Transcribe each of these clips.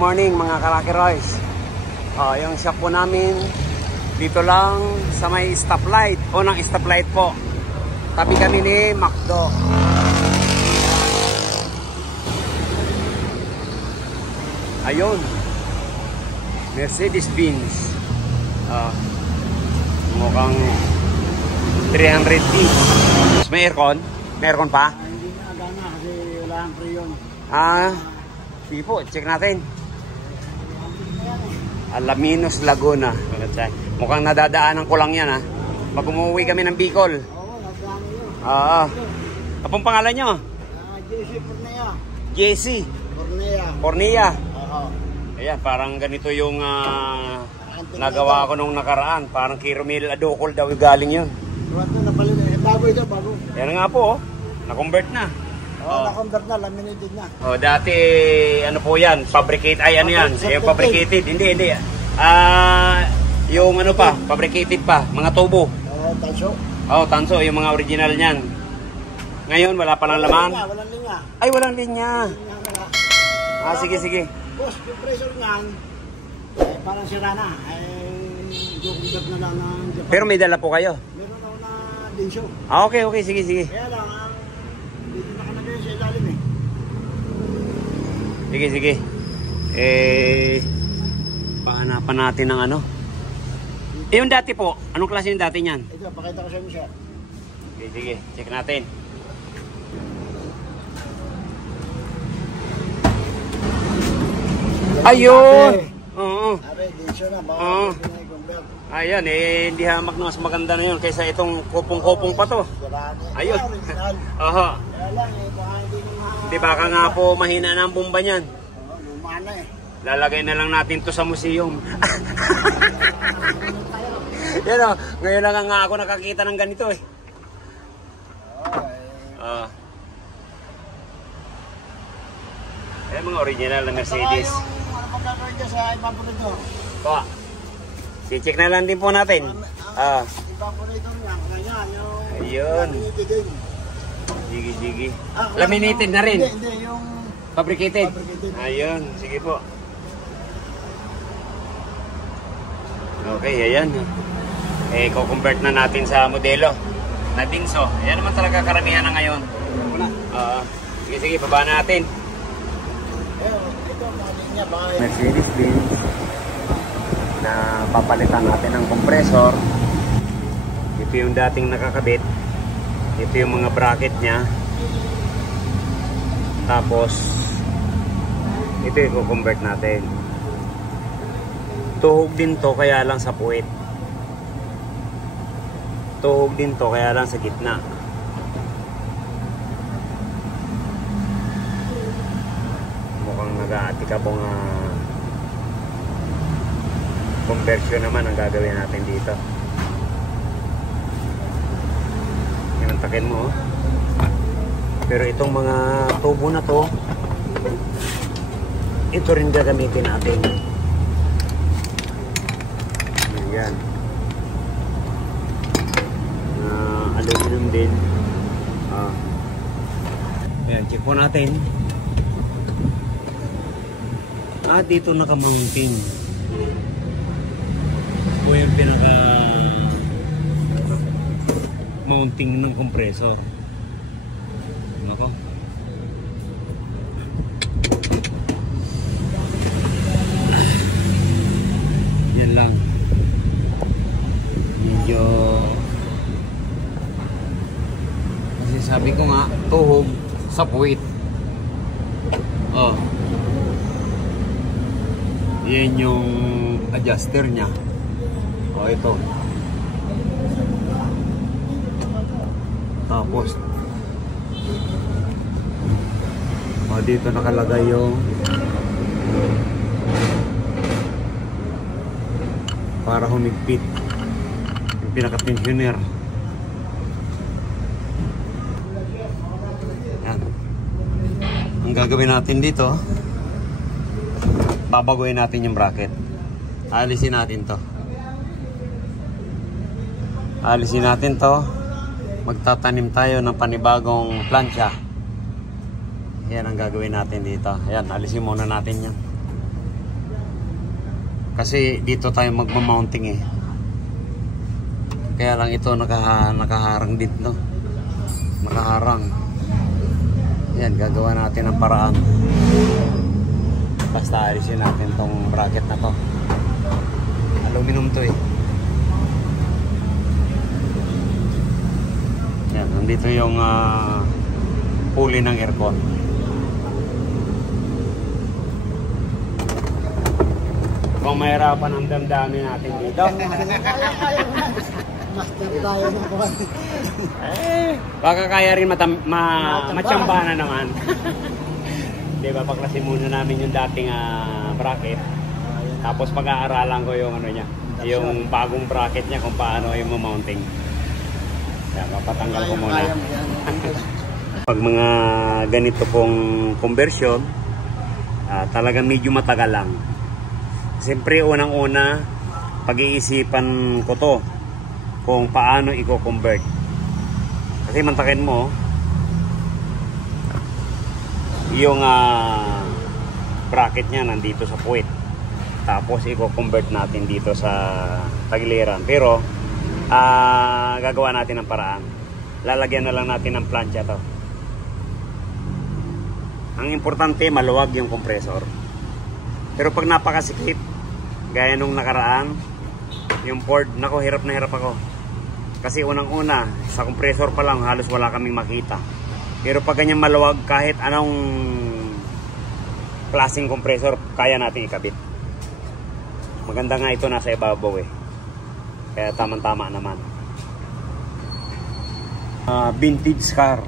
Morning mga Kalaki Roys. Yung shop po namin dito lang sa may stoplight. Unang stoplight po. Tabi kami ni McDo. Ayun. Mercedes-Benz. Mukhang 300D. May aircon? May aircon pa? Hindi na gana kasi wala ang preyon. Sige po, check natin. Alaminos, Laguna. Mukhang nadadaanan ko lang yan ha. Pag umuwi kami ng Bicol. Oo, nadaanan yun. Kapong pangalan nyo? JC Pornea. JC Pornea. Pornea. Oo. Ayan, parang ganito yung nagawa ko nung nakaraan. Parang Kiromil Adocol daw yung galing yun. Napalit. Bago ito, bago. Yan nga po, na-convert na. Na-convert na, laminated na. Dati, ano po yan, fabricate, ay ano yan, yung fabricated, hindi. Yung ano pa, fabricated pa, mga tubo. Tanso. Tanso, yung mga original niyan. Ngayon, wala palang laman. Walang linya. Ay, walang linya. Sige. Boss, yung pressure niyan, parang sira na. Convert na lang ng Japan. Pero may dala po kayo? Meron ako na dinsyo. Okay, sige. Kaya lang, dito nakalagay sa ilalim eh. Sige. Pahanapan natin ng ano. Yung dati po, anong klase yung dati niyan? Ito, pakita ko sa inyo siya. Sige, check natin. Ayun! Oo. Abe, dinsyo na. Baka convert. Ayan, hindi hamak na mas maganda na yun kaysa itong kopong-kopong pa to. Ayun. Aha. Kaya lang, baka hindi naman. Di baka nga po mahina na ang bomba niyan. Luma na eh. Lalagay na lang natin to sa museum. Yan o, ngayon lang nga ako nakakita ng ganito eh. Mga original na Mercedes. Ano pang gagawin dyan sa evaporator? Si-check na lang din po natin. Evaporator niya, kanya yung... Ayun. Laminated. Sige. Laminated na rin? Hindi, yung... Fabricated? Ayun, sige po. Okay, ayan. Ko-convert na natin sa modelo na Dinso. Ayan naman talaga karamihan na ngayon. Sige, baba natin. Ito, mga linya, baka... Mercedes-Benz na papalitan natin ng compressor. Ito yung dating nakakabit. Ito yung mga bracket nya. Tapos ito yung ko-convert natin. Tuhog din to kaya lang sa puwit. Tuhog din to kaya lang sa gitna. Mukhang nag-aatikabong conversion naman ang gagawin natin dito. Inantakin mo oh. Pero itong mga tubo na to, ito rin gagamitin natin. Ayan. Aluminum din. Ayan, check po natin. Dito naka-mounting. Ito yung pinaka-mounting ng compressor. Ako. Yan lang. Medyo kasi sabi ko nga tuhog sa puwit. Yan yung adjuster nya. Ito. Tapos dito nakalagay yung para humigpit yung pinaka-tensioner. Yan. Ang gagawin natin dito, babaguhin natin yung bracket. Alisin natin to. Magtatanim tayo ng panibagong plancha. Yan ang gagawin natin dito. Ayan, alisin muna natin yan. Kasi dito tayo magmamounting eh. Kaya lang ito nakaharang dito. Nakaharang. Yan, gagawa natin ang paraan. Basta alisin natin tong bracket na to. Aluminum to eh. Yan, nandito yung pulley ng aircon. Kung mahirapan ang damdamin natin dito. Master tayo ng kuwan. Baka kaya rin matsamba na naman. Diba, paklasin muna namin yung dating bracket. Tapos pag-aaralan ko yung ano niya, yung bagong bracket niya kung paano yung mounting. Kaya mapatanggal ko muna. Pag mga ganito pong conversion, talagang medyo matagal lang. Siyempre unang-una, pag-iisipan ko to kung paano i-convert. Kasi mantakin mo yung bracket niya nandito sa puwit. Tapos i-convert natin dito sa tagiliran. Pero gagawa natin ng paraan. Lalagyan na lang natin ng plancha to. Ang importante, maluwag yung compressor. Pero pag napakasikip, gaya nung nakaraan, yung Ford, nako, hirap na hirap ako. Kasi unang-una, sa compressor pa lang, halos wala kaming makita. Pero pag ganyan maluwag, kahit anong klaseng compressor, kaya natin ikabit. Maganda nga ito, nasa ibabaw eh. Kaya tamang-tama naman. Vintage car.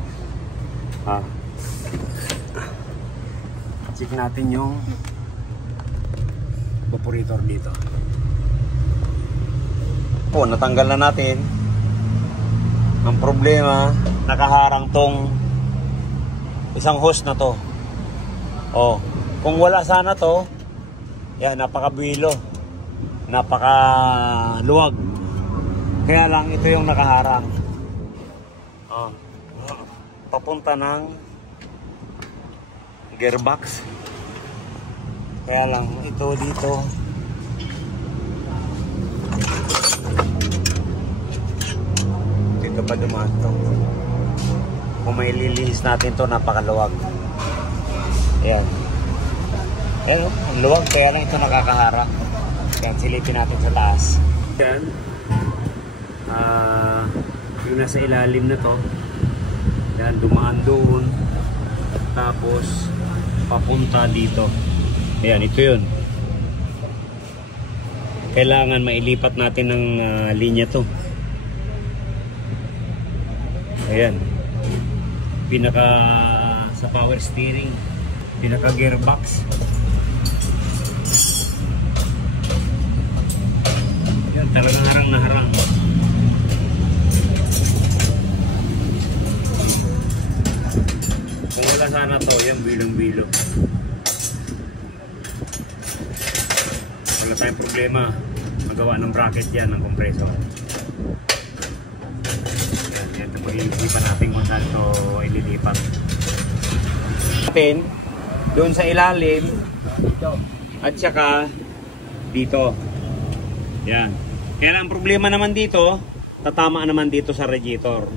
Check natin yung evaporator dito. Natanggal na natin. Ang problema, nakaharang tong isang hose na to. Kung wala sana to, yan, napakabilo, napakaluwag. Kaya lang ito yung nakaharang. Papunta ng gearbox. Kaya lang ito dito. Dito pa dumaan to. Kung may lilihis natin to, napakaluwag. Ayan. Ayan, ang luwag. Kaya lang ito nakakaharap. Ayan, silipin natin sa taas. Ayan. Yung nasa ilalim na to. Ayan, dumaan doon. Tapos papunta dito. Ayan, ito yun. Kailangan mailipat natin ng linya to. Ayan. Pinaka sa power steering, pinaka gearbox. Ayan, talagang harang na harang. Kung wala sana to, yan bilong-bilo. Wala tayong problema magawa ng bracket yan ng compressor. Yan, ito mag-iisipan natin kung saan ito ililipat natin doon sa ilalim at saka dito. Yan. Kaya ang problema naman dito, tatama naman dito sa radiator,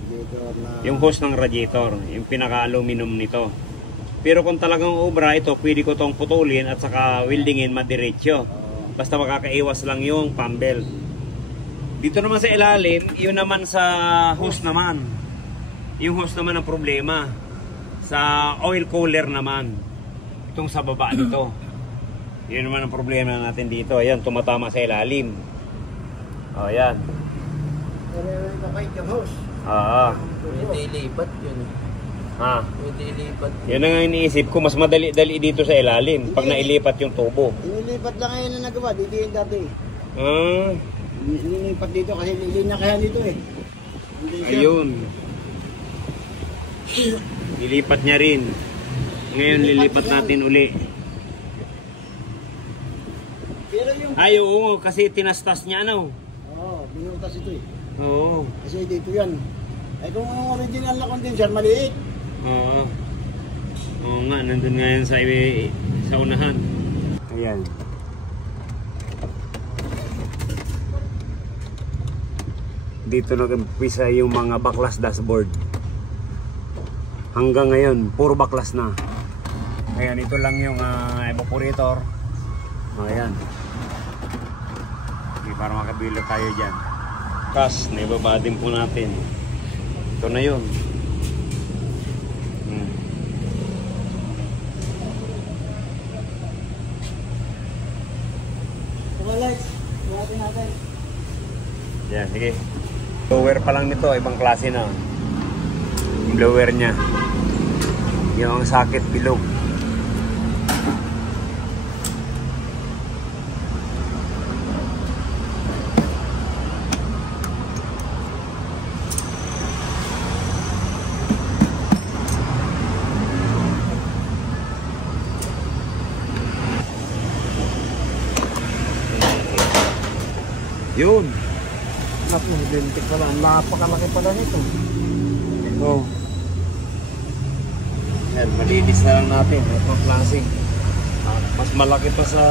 yung hose ng radiator, yung pinaka-aluminum nito. Pero kung talagang obra ito, pwede ko itong putulin at saka weldingin madiretso. Basta makakaiwas lang yung pambel. Dito naman sa ilalim, yun naman sa hose naman. Yung hose naman ang problema. Sa oil cooler naman. Itong sa baba nito. Yun naman ang problema natin dito. Ayan, tumatama sa ilalim. O, ayan. Pero kapait yung hose. Oo. Hindi lipat yun. Hindi lipat. Yun ang iniisip ko, mas madali-dali dito sa ilalim pag nailipat yung tubo. Inilipat lang ngayon na nagawa, dito yung dati. Inilipat dito kasi linya kaya dito eh. Ayun. Ilipat niya rin. Ngayon lilipat natin uli. Pero yung... Ay, oo, kasi tinastas niya ano. Oo, binutas ito eh. Oo. Kasi dito yan. Ay kung ang original na condenser, maliit. Oo. Oo nga, nandun nga yan sa unahan. Ayan. dito nag-umpisa yung mga baklas dashboard. Hanggang ngayon, puro baklas na. Ayan, ito lang yung evaporator. Ayan. Okay, para makabilo tayo dyan. Kas, naibaba din po natin. Ito na yun. Buhatin natin. Yan, sige. Blower pa lang nito, ibang klase na. Yung blower nya. Yung socket bilog. Yun. Napaka-identic pala. Napakalaki pala nito. Oh. Yan, malinis na lang natin. Ito ang klase. Mas malaki pa sa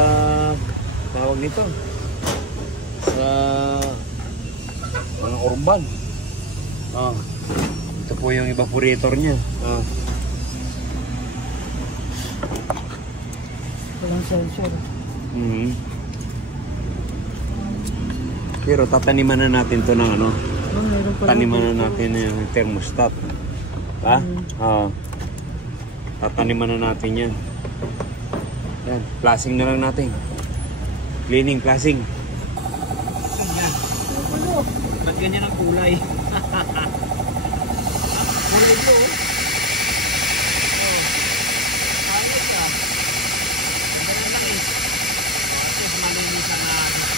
tawag nito. Sa mga urban. Oh. Ito po yung evaporator niya. Oh. Walang sensor. Pero tataniman na natin to ng ano. Meron pala. Taniman na natin yung thermostat. Ha? Oo. Tataniman na natin yan. Yan. Plasing na lang natin. Cleaning, plasing. Ba't ganyan ang kulay? Meron po. Ayos ah. Ganyan lang eh. At least malinis ang naisip.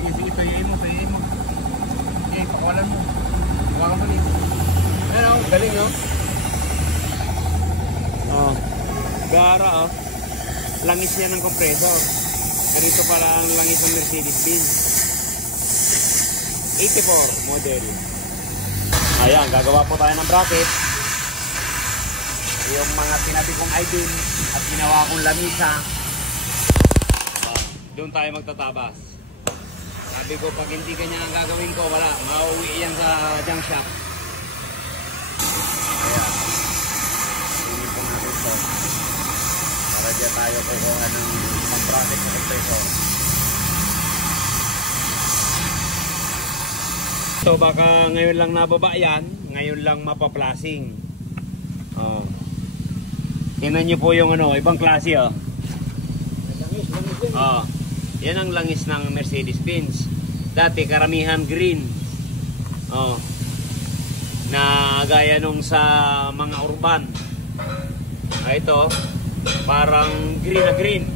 Pero sige, payayin mo. Okay, pakawalan mo. Huwag ka mali. Ano? Galing, no? Oh. Gara, oh. Langis yan ng kompresor. Ganito pala ang langis ng Mercedes-Benz. 84 model. Ayan, gagawa po tayo ng bracket. Yung mga tinabi kong I-beam at ginawa kong lamisa. Doon tayo magtatabas. Sabi ko, pag hindi ganyan ang gagawin ko, wala. Mauwi yan sa junk shop. Ayan. Hindi po natin ito. Para dyan tayo kukuha ng bracket sa compressor. So baka ngayon lang nababa yan, ngayon lang mapaplasing. Oh. Tingnan niyo po yung ano, ibang klase oh. Oh. Yan ang langis ng Mercedes-Benz. Dati karamihan green. Oh. Na gaya nung sa mga urban. Ito, parang green na green.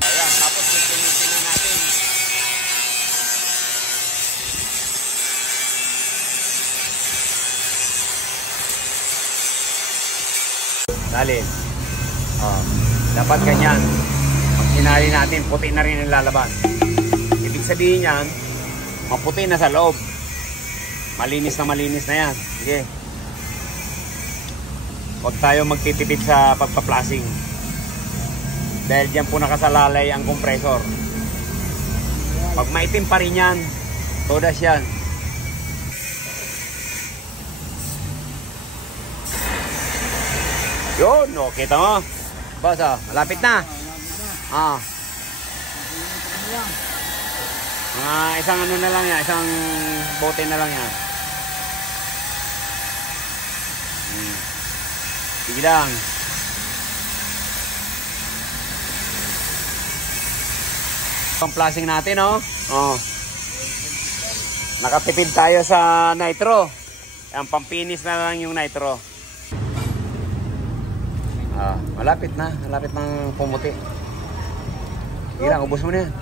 Ayan, tapos tingnan na natin. Dalin. Oh, dapat ganyan. Pag hinali natin, puti na rin ang lalaban. Ibig sabihin yan, maputi na sa loob. Malinis na yan. Sige. Huwag tayo magtitipid sa pagpa-plasing. Dahil diyan po nakasalalay ang compressor. Pag maitim pa rin yan, todas yan. Yun, o, kita mo. Boss, oh, malapit na. Ah. Mga isang ano na lang yan, isang bote na lang yan. Sige lang. Ang plasing natin, oh. Oh. Nakatipid tayo sa nitro. Ang pampinis na lang yung nitro. Ah, malapit na ng pumuti. Sige lang, ubos mo na yan.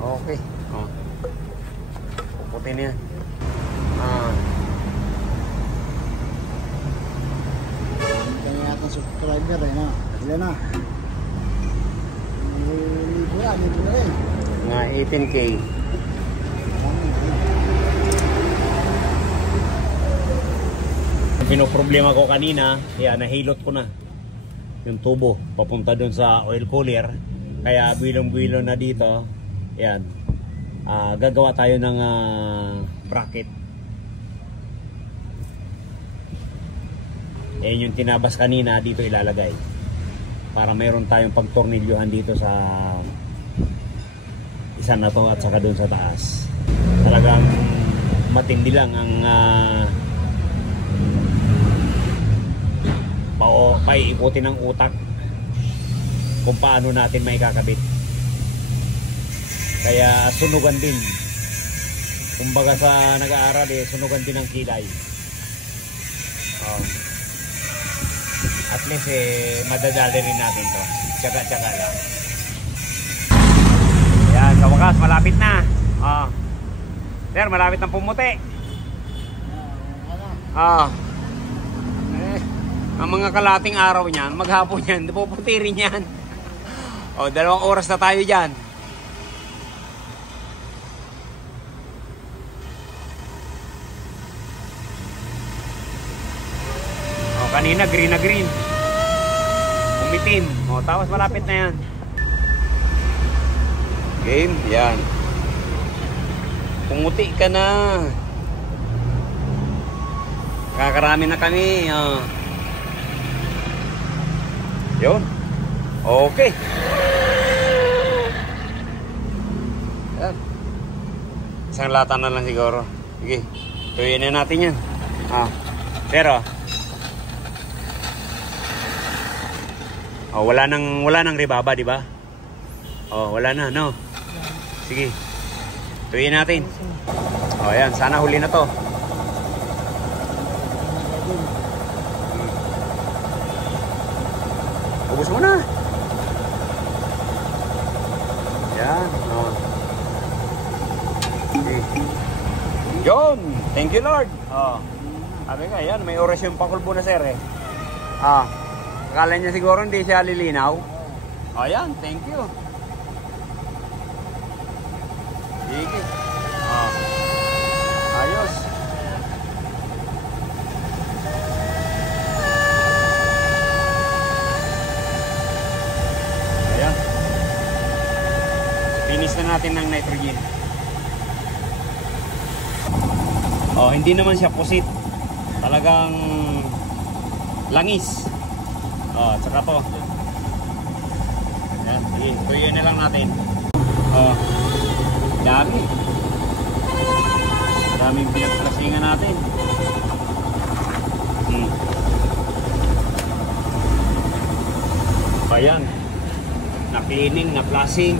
Okay. Oh. Puputi na yan. Ah. Kaya yata subscriber eh, na. Ilan na? Libo na rin. Mga 18K. pinoproblema ko kanina, yan, nahilot ko na yung tubo papunta dun sa oil cooler. Kaya bilong-bilong na dito. Yan. Gagawa tayo ng bracket. Yan yung tinabas kanina, dito ilalagay. Para mayroon tayong pagtornilyuhan dito sa isa na to at saka dun sa taas. Talagang matindi lang ang paiikutin ng utak kung paano natin may kakabit. Kaya sunugan din. Kumbaga sa nag-aaral sunugan din ang kilay. At least madadali rin natin to. Tsaga-tsaga lang. Yan, sa wakas malapit na. Sir, malapit ng pumuti. Ang mga kalating araw niyan, maghapon yan, puputi rin yan. 2 oras na tayo dyan. Kanina green na green. Umitim. Tapos malapit na yan. Game, yan. Pumuti ka na. Kakarami na kami. Yun. Okay. Yan. Isang lata na lang siguro. Sige. Tuyin na natin yan. Pero wala nang ribaba, di ba? Wala na, no? Sige. Tuyin natin. Ayan, sana huli na to. Ubus mo na. Yan. John, thank you Lord. Sabi ka, yan, may oras yung pakulbo na sir akala niya siguro hindi siya lilinaw. Ayan, thank you. Sige. Ayos. Ayan. Finish na natin ng nitrogen. Hindi naman siya pusit. Talagang langis. Tsaka to. Ayan, sige, tuyuin na lang natin. Dami. Daming pinagplasingan natin. Ayan. Na-cleaning, na-plasing.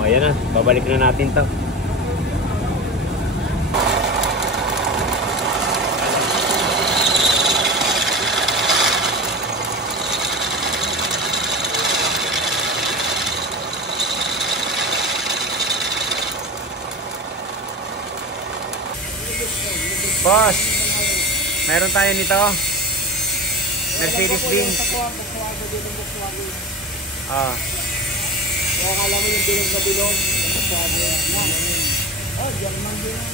Ayan na. Babalik na natin to. Boss, meron tayo nito. Mercedes-Benz. Akala mo yung bilog na bilog. German bilog.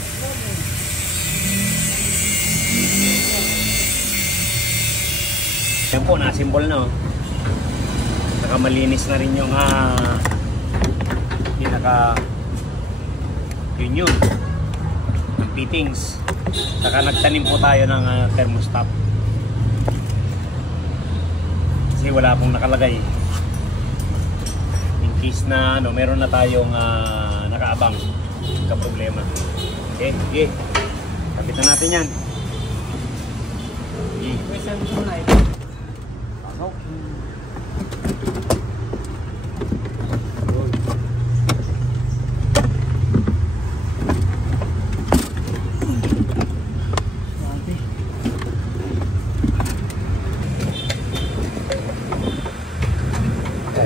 Yan po, na-symbol na. Saka malinis na rin yung yun ang fittings. Saka nagtanim po tayo ng thermostat kasi wala pong nakalagay in case na meron na tayong nakaabang ka problema. Okay, okay. Kapitan natin yan.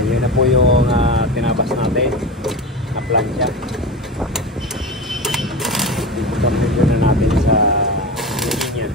Yun na po yung tinabas natin na plancha. Complete na natin sa linya.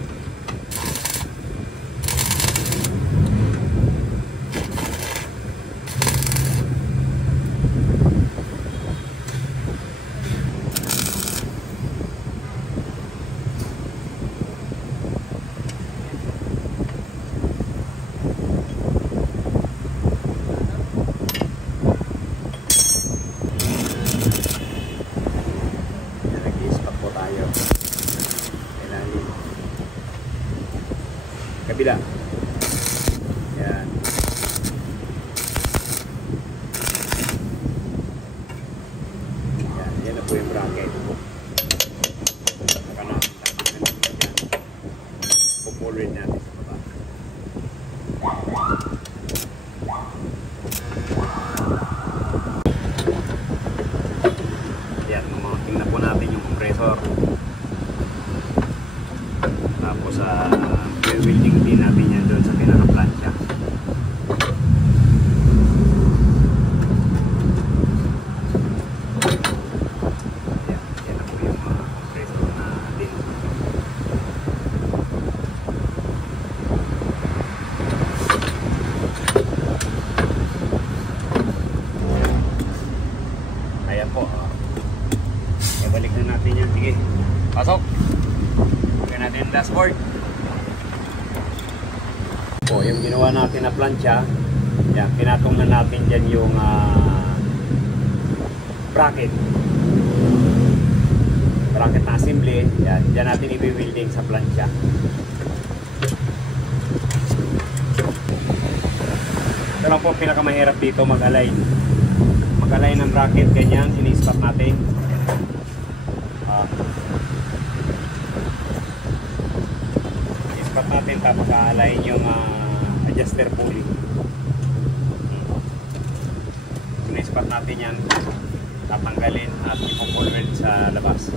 board. O, yung ginawa natin na plancha, yan, pinatong na natin dyan yung bracket na assembly. Yan, dyan natin i-welding sa plancha. Ito lang po pinakamahirap dito, mag-align ng bracket, ganyan, sinispat natin. Sinispat natin, tapos a-align yung adjuster pulley. Sinispat natin yan, tatanggalin at ipo-full weld sa labas.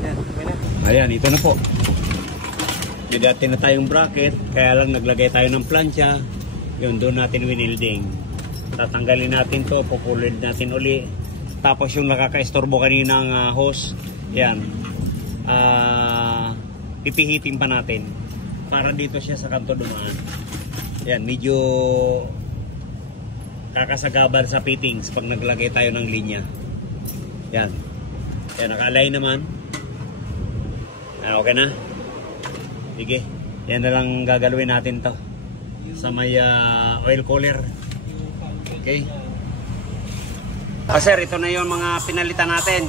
Yan, okay na. Ayan, ito na po. May dati na tayong bracket, kaya lang naglagay tayo ng plancha. Yun, doon natin winilding. Tatanggalin natin to, po-full weld natin uli. Tapos yung nakaka-estorbo kaninang hose, yan, pipihitin pa natin para dito siya sa kanto dumaan. Yan, medyo kakasagabal sa fittings pag naglagay tayo ng linya. Yan. Yan, naka-align naman. Okay na. Sige, yan na lang gagalawin natin to sa may oil cooler. Okay. Sir, ito na yung mga pinalitan natin.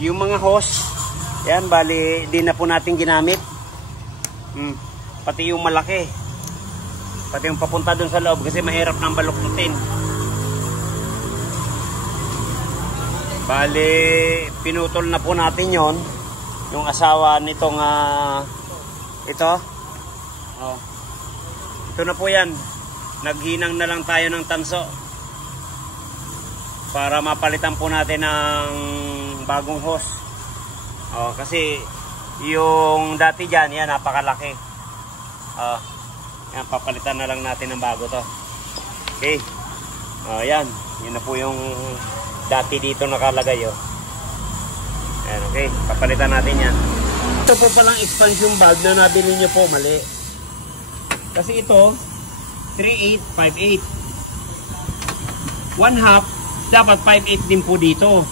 Yung mga hose, yan, bali, di na po natin ginamit. Pati yung malaki. Pati yung papunta dun sa loob kasi mahirap nang baluktutin. Bali, pinutol na po natin yon. Yung asawa nitong ito. Oh. Ito na po yan. Naghinang na lang tayo ng tanso para mapalitan po natin ng bagong hose. Oh, kasi yung dati dyan, yan, napakalaki. Yan, papalitan na lang natin ng bago to. Okay. Yan. Yun na po yung dati dito nakalagay. Yan, okay. Papalitan natin yan. Ito po palang expansion valve na nabili nyo po mali. Kasi ito 3858. 1/2 dapat 5/8 din po dito.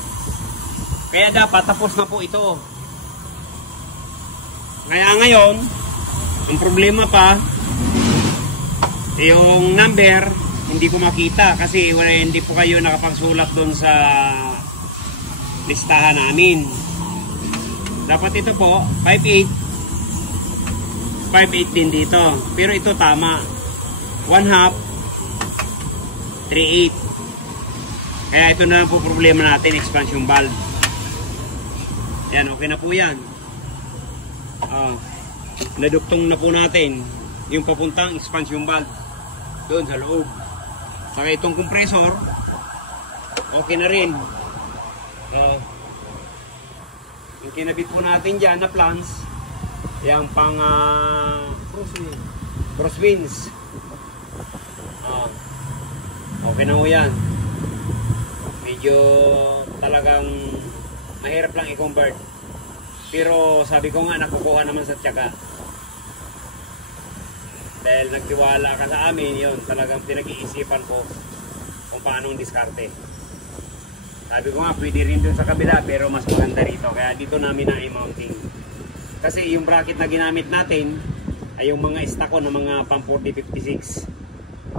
Kaya dapat tapos na po ito. Kaya ngayon, ang problema pa, yung number hindi ko makita kasi hindi po kayo nakapagsulat doon sa listahan namin. Dapat ito po 5/8 din dito, pero ito tama 1/2 3/8. Kaya ito na lang po problema natin, expansion valve. Yan, okay na po yan. Naduktong na po natin yung papuntang expansion valve doon sa loob. Saka itong compressor okay na rin. Yung kinabit po natin dyan na plants, yung pang crosswinds, okay na po yan. Medyo talagang mahirap lang i-convert, pero sabi ko nga nakukuha naman sa tiyaga. Dahil nagtiwala ka sa amin, yun talagang pinag-iisipan ko kung paano diskarte. Sabi ko nga pwede rin dun sa kabila, pero mas maganda rito, kaya dito namin na i-mounting. Kasi yung bracket na ginamit natin ay yung mga stock ko na mga pang 4056.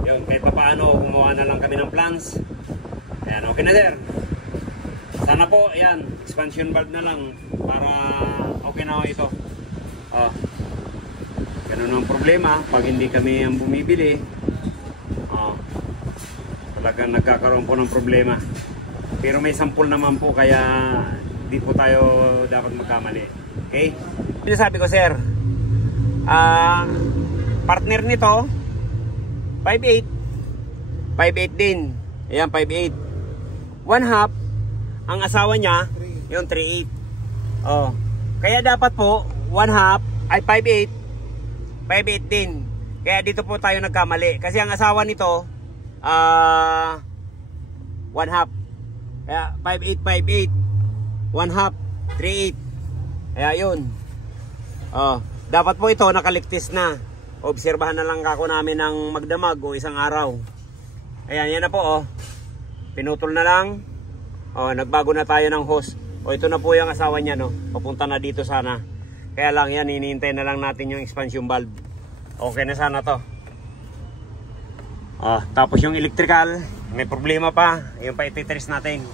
Yun, kahit pa paano gumawa na lang kami ng plans. Ayan, okay na sir. Sana po, ayan, expansion valve na lang para okay na ito. Ganun ang problema pag hindi kami ang bumibili. Talagang nagkakaroon po ng problema. Pero may sample naman po, kaya di po tayo dapat magkamali. Okay? Sabi ko sir, partner nito 5/8 din. Ayan, 5/8. 1/2 ang asawa niya, yung 3/8. Kaya dapat po 1/2 ay 5/8 din. Kaya dito po tayo nagkamali. Kasi ang asawa nito 1/2. Kaya 5/8 1/2 3/8. Kaya yun. Dapat po ito nakaligtis na. Obserbahan na lang kako namin ng magdamag o isang araw. Ayan, yan na po. Pinutol na lang. Nagbago na tayo ng hose. Ito na po yung asawa niya, no. Papunta na dito sana. Kaya lang yan, hinihintay na lang natin yung expansion valve. Okay na sana to. Tapos yung electrical, may problema pa. Yung pa ititrace natin.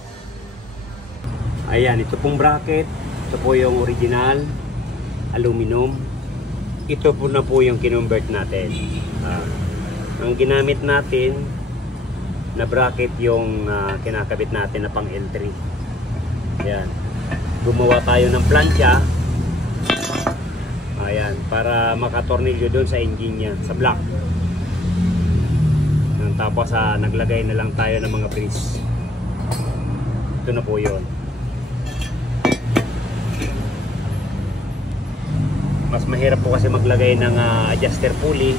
Ayan, ito pong bracket. Ito po yung original aluminum. Ito po na po yung kinonvert natin. Ang ginamit natin na bracket yung kinakabit natin na pang L3. Ayan. Gumawa tayo ng plancha. Ayan, para makatornilyo doon sa engine niya, sa block. Tapos naglagay na lang tayo ng mga brace. Ito na po yun. Mas mahirap po kasi maglagay ng adjuster pulley.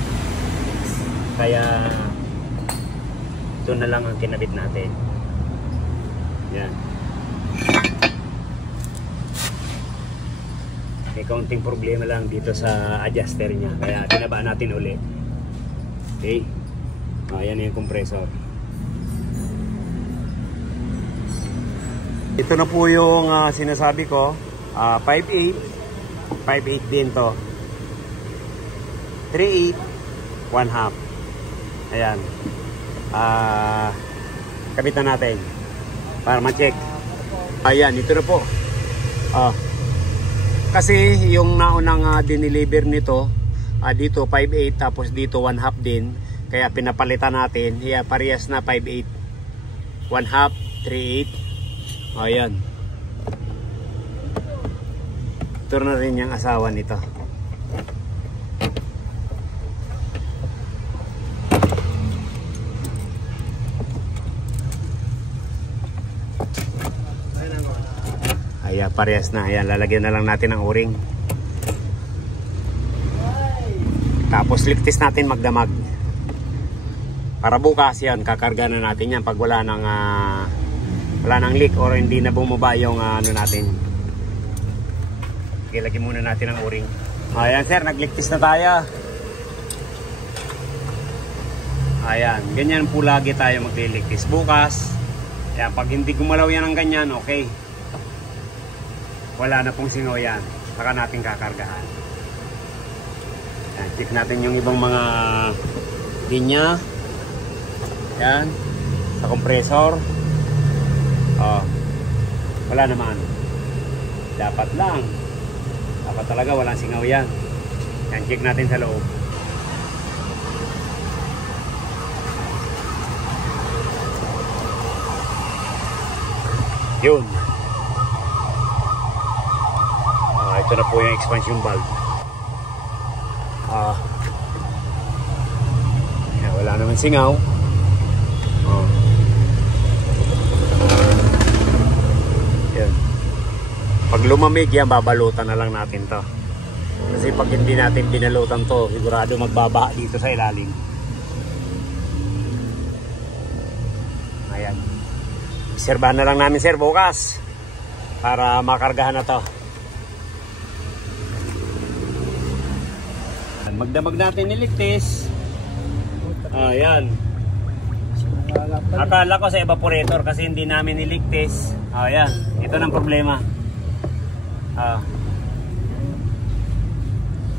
Kaya ito na lang ang kinabit natin. Yan. May kaunting problema lang dito sa adjuster niya. Kaya binabaan natin ulit. Okay. Ayan yung compressor. Ito na po yung sinasabi ko. 5.8. 5.8 din to. 3.8. 1/2. Ayan. Kabitan natin. Para ma-check. Ayan, ito na po. Kasi yung naunang dineliver nito, dito 5.8 tapos dito 1/2 din. Kaya pinapalitan natin. Parehas na 5.8. 1/2, 3.8. Ayan. Ito na rin yung asawa nito. Ayan, parehas na. Ayan, lalagyan na lang natin ng o-ring. Tapos ligtis natin magdamag. Para bukas yan, kakarga na natin yan pag wala nang leak or hindi na bumaba yung ano natin. Okay, lagyan muna natin ang o-ring. Ayan sir, nagligtis na tayo. Ayan, ganyan po lagi tayo magliligtis. Bukas, ayan, pag hindi gumalaw yan ng ganyan, okay. Wala na pong singaw yan. Saka natin kakargahan. Ayan, check natin yung ibang mga linya. Yan, sa compressor. Wala naman. Dapat talaga walang singaw yan. Yan, check natin sa loob. Yun. Ito na po yung expansion valve. Yan, wala naman singaw. Yan. Pag lumamig yan, babalutan na lang natin to. Kasi pag hindi natin binalutan to, sigurado magbaba dito sa ilalim. Ayan. Serbahan na lang namin sir bukas para makargahan na to. Magdamag natin niligtis. Ayan. Akala ko sa evaporator kasi hindi namin niligtis. Ayan. Ito ng problema.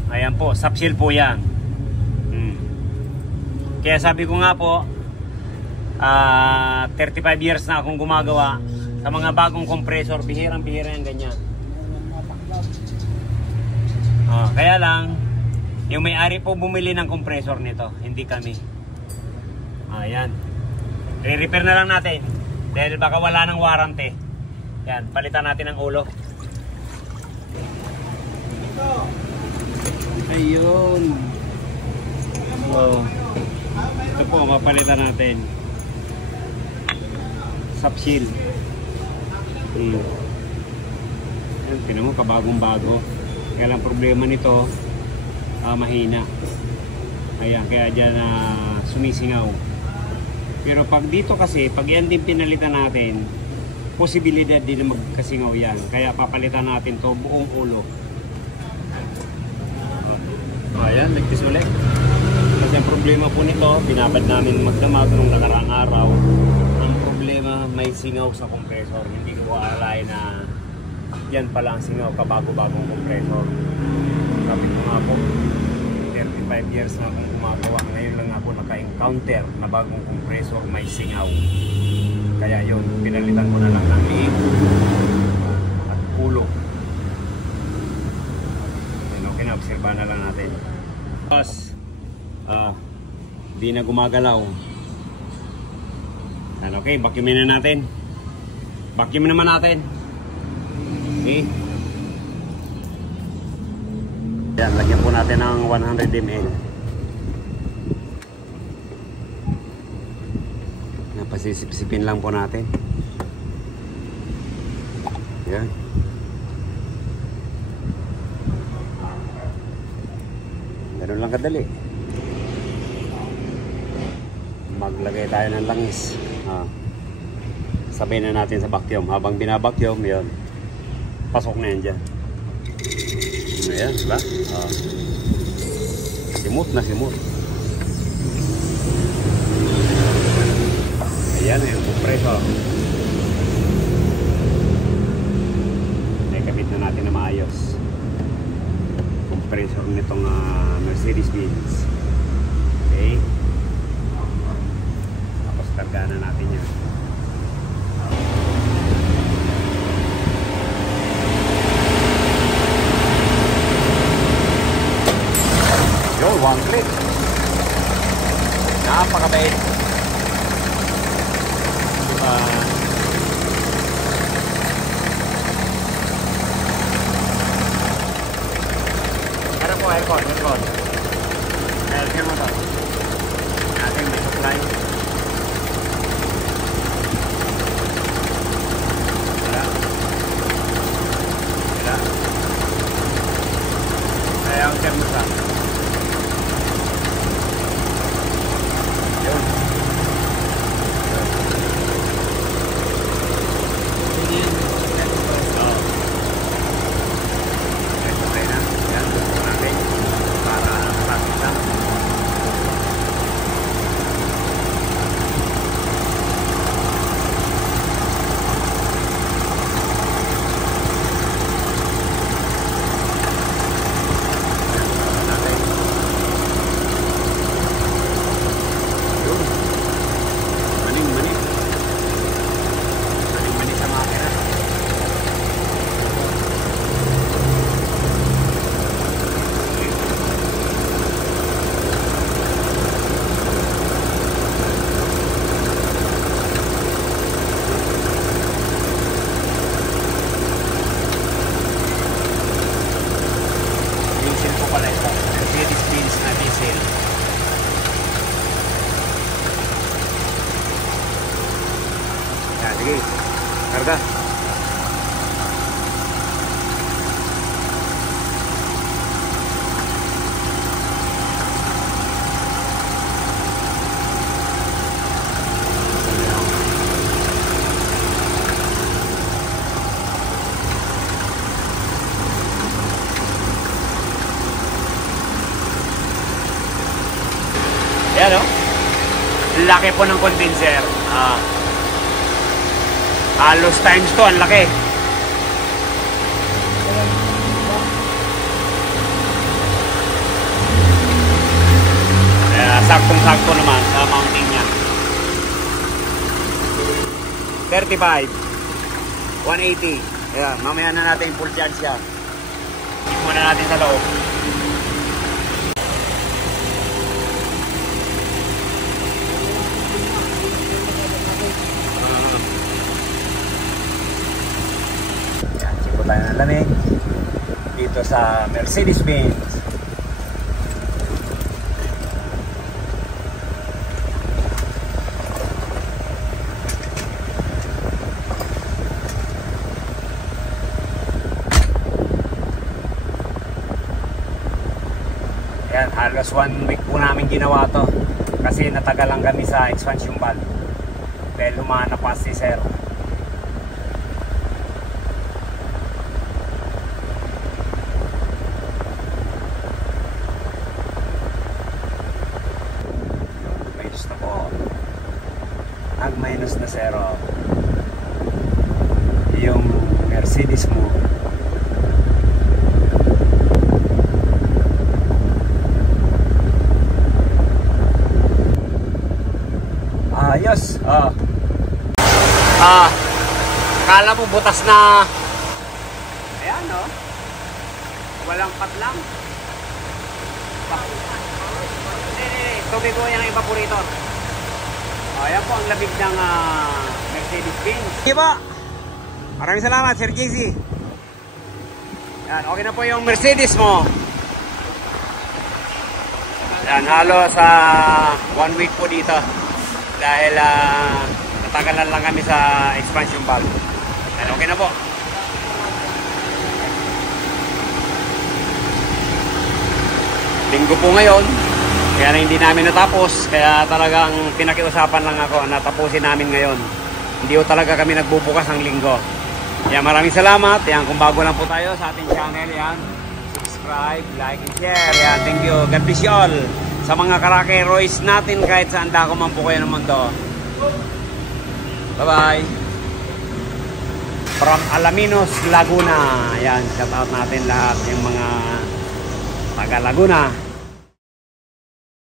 Ayan po. Subseal po yan. Kaya sabi ko nga po, 35 years na akong gumagawa sa mga bagong compressor. Bihirang-bihira yung ganyan. Kaya lang, yung may-ari po bumili ng compressor nito, hindi kami. Ayan. Re-repair na lang natin. Dahil baka wala ng warranty. Yan, palitan natin ang ulo. Ayun. Ito po, mapalitan natin. Subseal. Yan, tinan mo, kabagong-bago. Kaya lang problema nito, mahina. Ayan, kaya dyan sumisingaw. Pero pag dito kasi, pag yan din pinalitan natin, posibilidad din na magkasingaw yan. Kaya papalitan natin to buong ulo. Ayan, ligtis ulit. Kasi ang problema po nito, binabad namin magdamag nung nakaraang araw. Ang problema, may singaw sa compressor. Hindi ko alay na Yan pala ang singaw, kabago-bagong compressor. Sabi ko nga po, 35 years na akong gumagawa. Ngayon lang ako naka-encounter na bagong compressor may singaw. Kaya yun, pinalitan ko na lang ng liig at pulo. Yan, okay na, obserbahan na lang natin. Tapos, di na gumagalaw. Yan, okay, vacuumin na natin. Vacuumin naman natin. Okay. Yan, lagyan po natin ng 100 ml. Napasisip-sipin lang po natin. Yan. Ganun lang kadali. Maglagay tayo ng langis. Sabay na natin sa vacuum. Habang binabacuum, yun. Pasok na yan dyan. Ayan, diba? Simut na simut. Ayan, yung compressor. Ay, kabit na natin na maayos. Compressor nitong Mercedes-Benz. Okay. Tapos kargaan na natin yan. Yo, one click. Napakabait. Harap po, aircon. Aircon mo to. Natin may supply. Wala. Kaya ang thermostat. Sige, karga. Yan o. Laki po ng condenser. Halos times to, ang laki. Saktong-sakto naman sa mounting niya. 35 180. Ayan, mamaya na natin full charge siya. Check muna natin sa loob. Tayo ng lamig dito sa Mercedes-Benz. Yan, halos 1 week po namin ginawa to kasi natagalan kami sa expansion valve dahil humahanap pa si sir. Minus na 0 yung Mercedes Mercedes mo. Ayos. Akala mo butas na. Ayan, no? Walang patlang. Tubig ko yung evaporator. Ayan po ang labig ng Mercedes-Benz. Sige po. Maraming salamat, Sir JC. Yan, okay na po yung Mercedes mo. Yan, halos sa 1 week po dito. Dahil natagalan lang kami sa expansion valve. Yan, okay na po. Linggo po ngayon. Kaya na hindi namin natapos. Kaya talagang pinakiusapan lang ako na tapusin namin ngayon. Hindi ko talaga kami nagbubukas ng linggo. Yan, maraming salamat. Yan, kung bago lang po tayo sa ating channel, yan, subscribe, like, and share. Yan, thank you. God bless you all. Sa mga karakeroys natin kahit saan dako man po kayo ng mundo. Bye-bye. From Alaminos, Laguna. Yan, shout out natin lahat yung mga taga Laguna.